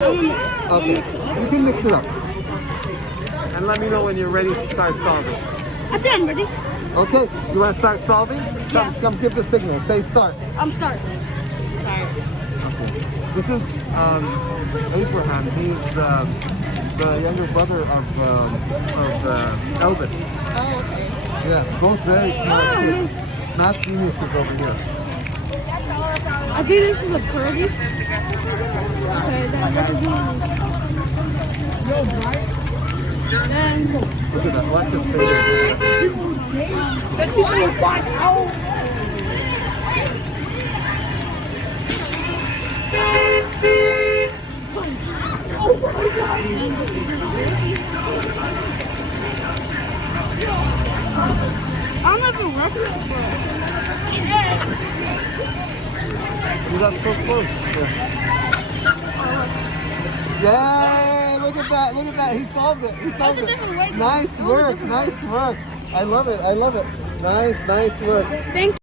Okay, you can mix it up. And let me know when you're ready to start solving. I think I'm ready. Okay, you want to start solving? Come give the signal. Say start. I'm start. Okay. This is Abraham. He's the younger brother of Elvis. Oh, okay. Yeah, both very smart kids. Math geniuses over here. I think this is a pearly. Okay, then what is Then Look at that. Watch his face. let's see what you find out. I'll never work with You got so close. Yay! Look at that! Look at that! He solved it! He solved it! Nice work! Nice work! I love it! I love it! Nice work! Thank you.